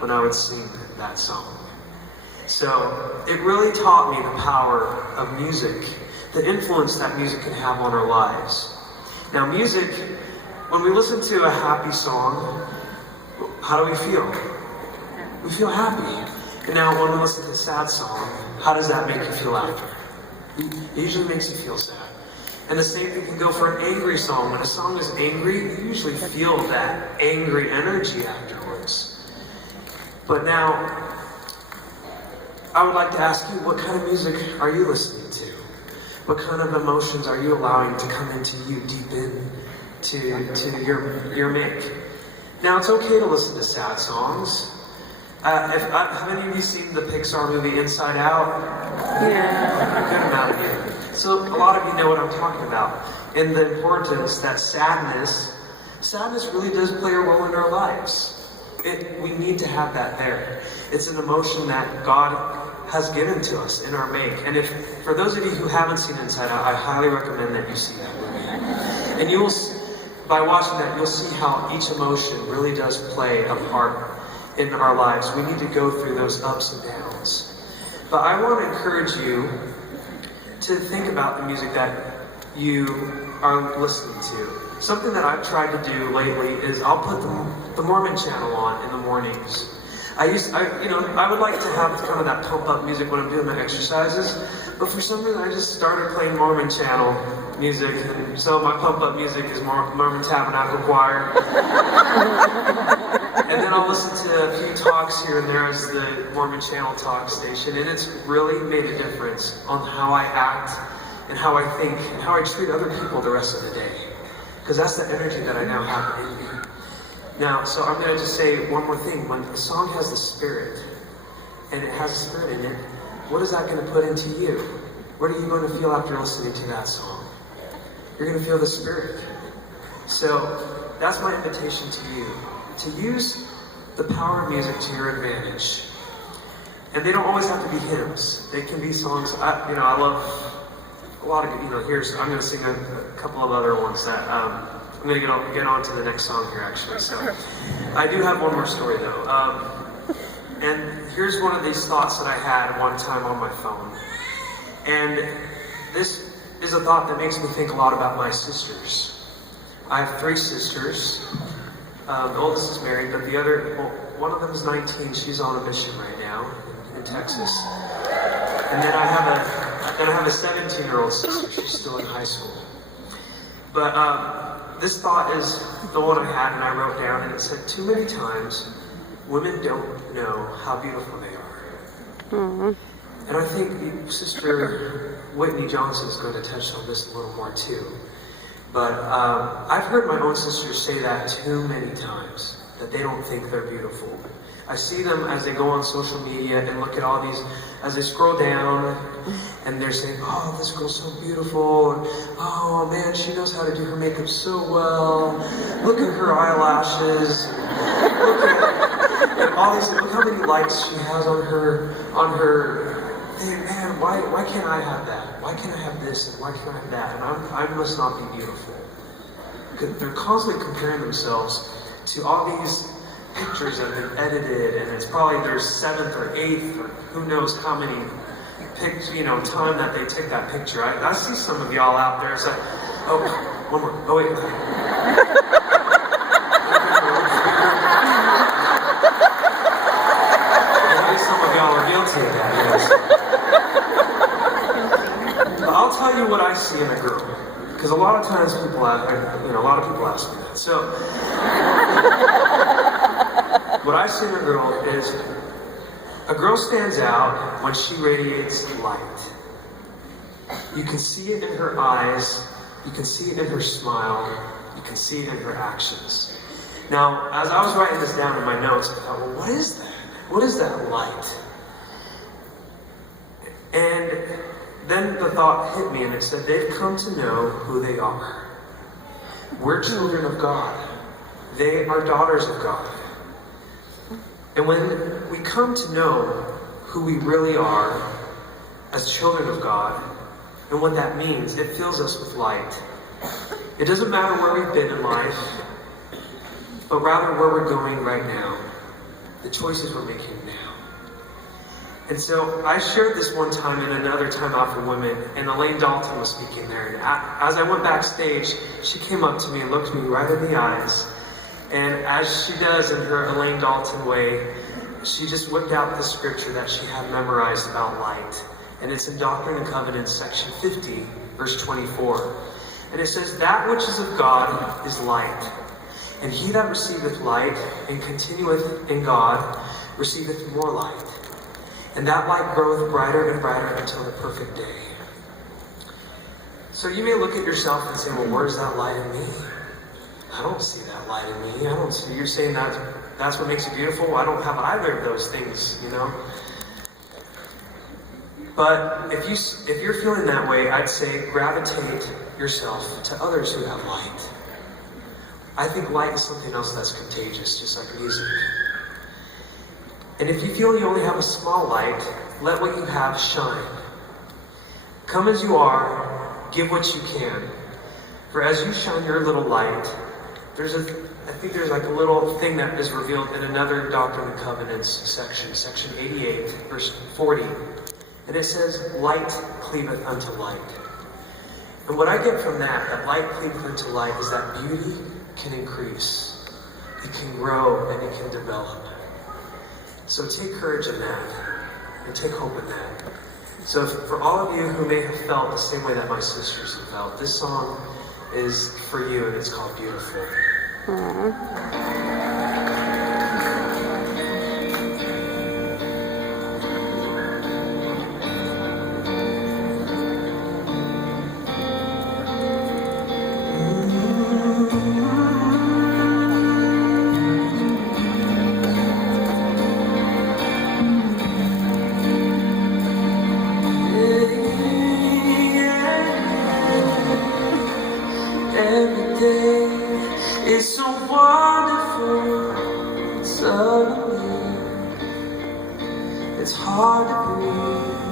when I would sing that song. So it really taught me the power of music, the influence that music can have on our lives. Now music, when we listen to a happy song, how do we feel? We feel happy. And now when we listen to a sad song, how does that make you feel after? It usually makes you feel sad. And the same thing can go for an angry song. When a song is angry, you usually feel that angry energy afterwards. But now, I would like to ask you, what kind of music are you listening to? What kind of emotions are you allowing to come into you, deep in to your make? Now, it's okay to listen to sad songs. Have any of you seen the Pixar movie Inside Out? Yeah. A good amount of you. So a lot of you know what I'm talking about. And the importance that sadness really does play a role in our lives. We need to have that there. It's an emotion that God has given to us in our make. And for those of you who haven't seen Inside Out, I highly recommend that you see that movie. And by watching that, you'll see how each emotion really does play a part in our lives. We need to go through those ups and downs. But I want to encourage you to think about the music that you are listening to. Something that I've tried to do lately is I'll put the Mormon channel on in the mornings. I would like to have kind of that pump up music when I'm doing my exercises, but for some reason I just started playing Mormon channel music, and so my pump up music is Mormon Tabernacle Choir. And then I'll listen to a few talks here and there as the Mormon channel talk station, and it's really made a difference on how I act and how I think and how I treat other people the rest of the day. Because that's the energy that I now have in me. Now, so I'm going to just say one more thing. When a song has the spirit, and it has a spirit in it, what is that going to put into you? What are you going to feel after listening to that song? You're going to feel the spirit. So that's my invitation to you, to use the power of music to your advantage. And they don't always have to be hymns. They can be songs. I love a lot of, I'm going to sing a couple of other ones that, I'm going to get on to the next song here, actually. So I do have one more story, though. And here's one of these thoughts that I had one time on my phone. And this is a thought that makes me think a lot about my sisters. I have 3 sisters. The oldest is married, but one of them is 19. She's on a mission right now in Texas. And then I have a 17-year-old sister. She's still in high school. But this thought is the one I had, and I wrote down, and it said, too many times, women don't know how beautiful they are. Mm-hmm. And I think Sister Whitney Johnson is going to touch on this a little more too. But I've heard my own sisters say that too many times, that they don't think they're beautiful. I see them as they go on social media and look at all these, as they scroll down, and they're saying, oh, this girl's so beautiful, and oh man, she knows how to do her makeup so well, look at her eyelashes, and all these, look how many likes she has on her thing. Man, why can't I have that? Why can't I have this, and why can't I have that? And I must not be beautiful. They're constantly comparing themselves to all these pictures that have been edited, and it's probably their 7th or 8th, or who knows how many time that they took that picture. I see some of y'all out there. So, one more. Oh wait. Maybe some of y'all are guilty of that. Yes. But I'll tell you what I see in a girl, because a lot of times a lot of people ask me that. So, what I see in a girl is a girl stands out when she radiates light. You can see it in her eyes, you can see it in her smile, you can see it in her actions. Now, as I was writing this down in my notes, I thought, well, what is that? What is that light? And then the thought hit me, and it said, they've come to know who they are. We're children of God. They are daughters of God. And when we come to know who we really are as children of God, and what that means, it fills us with light. It doesn't matter where we've been in life, but rather where we're going right now. The the choices we're making now. And so I shared this one time in another Time Out for Women, and Elaine Dalton was speaking there. And as I went backstage, she came up to me and looked me right in the eyes. And as she does in her Elaine Dalton way, she just whipped out the scripture that she had memorized about light. And it's in Doctrine and Covenants, section 50, verse 24. And it says, "That which is of God is light. And he that receiveth light and continueth in God receiveth more light. And that light groweth brighter and brighter until the perfect day." So you may look at yourself and say, well, where's that light in me? I don't see that light in me. I don't see. You're saying that's what makes you beautiful? I don't have either of those things, you know? But if you're feeling that way, I'd say gravitate yourself to others who have light. I think light is something else that's contagious, just like music. And if you feel you only have a small light, let what you have shine. Come as you are, give what you can. For as you shine your little light, I think there's like a little thing that is revealed in another Doctrine and Covenants section 88, verse 40. And it says, "Light cleaveth unto light." And what I get from that light cleaveth unto light, is that beauty can increase. It can grow and it can develop. So take courage in that, and take hope in that. So for all of you who may have felt the same way that my sisters have felt, this song is for you, and it's called Beautiful. Every day is so wonderful. Suddenly, it's hard to breathe.